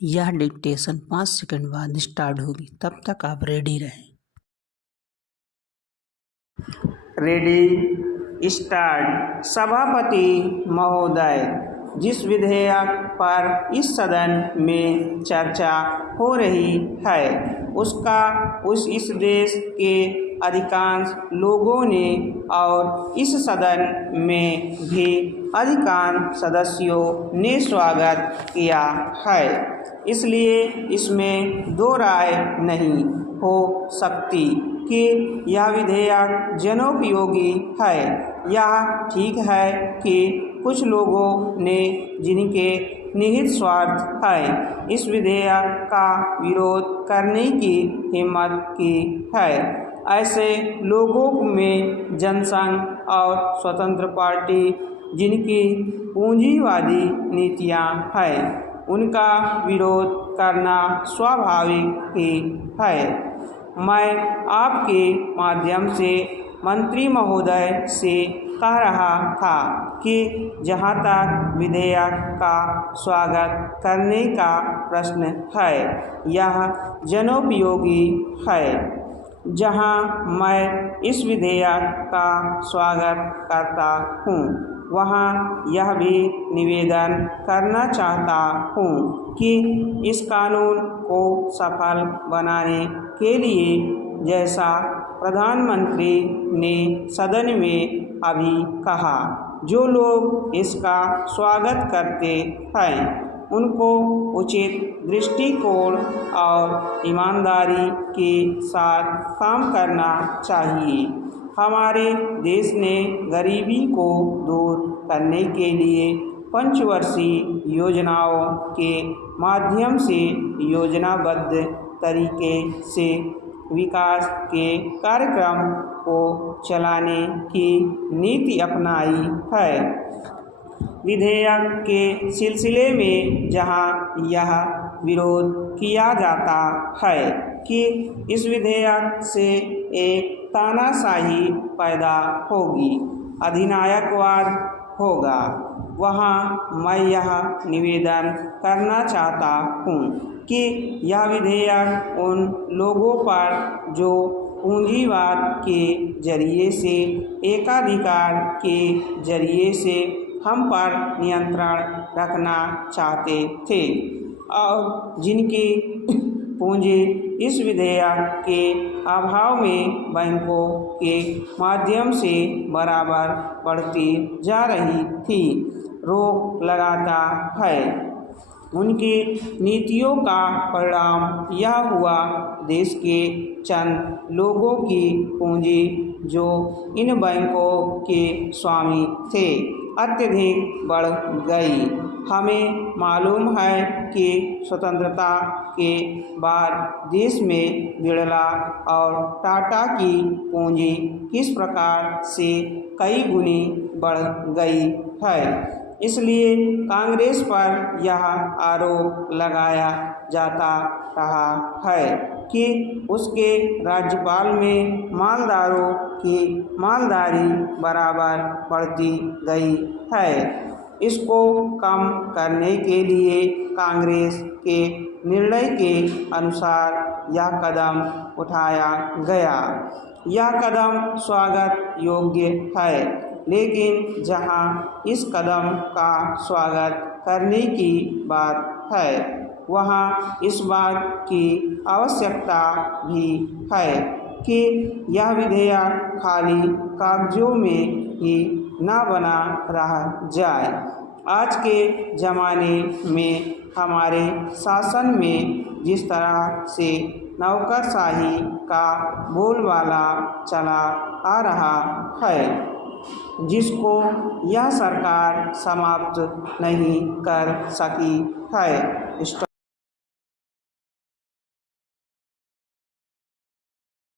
यह dictation 5 second बाद start होगी, तब तक आप रेडी रहें। Ready start. सभापति महोदय, जिस विधेयक पर इस सदन में चर्चा हो रही है उसका इस देश के अधिकांश लोगों ने और इस सदन में भी अधिकांश सदस्यों ने स्वागत किया है, इसलिए इसमें दो राय नहीं हो सकती कि यह विधेयक जनोपयोगी है। यह ठीक है कि कुछ लोगों ने जिनके निहित स्वार्थ है इस विधेयक का विरोध करने की हिम्मत की है। ऐसे लोगों में जनसंघ और स्वतंत्र पार्टी, जिनकी पूंजीवादी नीतियां हैं, उनका विरोध करना स्वाभाविक ही है। मैं आपके माध्यम से मंत्री महोदय से कह रहा था कि जहां तक विधेयक का स्वागत करने का प्रश्न है, यह जनोपयोगी है। जहां मैं इस विधेयक का स्वागत करता हूं, वहां यह भी निवेदन करना चाहता हूं कि इस कानून को सफल बनाने के लिए, जैसा प्रधानमंत्री ने सदन में अभी कहा, जो लोग इसका स्वागत करते हैं उनको उचित दृष्टिकोण और ईमानदारी के साथ काम करना चाहिए। हमारे देश ने गरीबी को दूर करने के लिए पंचवर्षीय योजनाओं के माध्यम से योजनाबद्ध तरीके से विकास के कार्यक्रम को चलाने की नीति अपनाई है। विधेयक के सिलसिले में जहां यह विरोध किया जाता है कि इस विधेयक से एक तानाशाही पैदा होगी, अधिनायकवाद होगा, वहां मैं यह निवेदन करना चाहता हूं कि यह विधेयक उन लोगों पर जो पूंजीवाद के जरिए से, एकाधिकार के जरिए से हम पर नियंत्रण रखना चाहते थे और जिनकी पूंजी इस विधेयक के अभाव में बैंकों के माध्यम से बराबर बढ़ती जा रही थी, रोक लगाता है। उनकी नीतियों का परिणाम यह हुआ, देश के चंद लोगों की पूंजी जो इन बैंकों के स्वामी थे अत्यधिक बढ़ गई। हमें मालूम है कि स्वतंत्रता के बाद देश में बिड़ला और टाटा की पूंजी किस प्रकार से कई गुनी बढ़ गई है। इसलिए कांग्रेस पर यह आरोप लगाया जाता रहा है कि उसके राज्यपाल में मालदारों की मालदारी बराबर बढ़ती गई है। इसको कम करने के लिए कांग्रेस के निर्णय के अनुसार यह कदम उठाया गया। यह कदम स्वागत योग्य है, लेकिन जहां इस कदम का स्वागत करने की बात है, वहां इस बात की आवश्यकता भी है कि यह विधेयक खाली कागजों में ही न बना रह जाए। आज के ज़माने में हमारे शासन में जिस तरह से नौकरशाही का बोलबाला चला आ रहा है, जिसको यह सरकार समाप्त नहीं कर सकी है।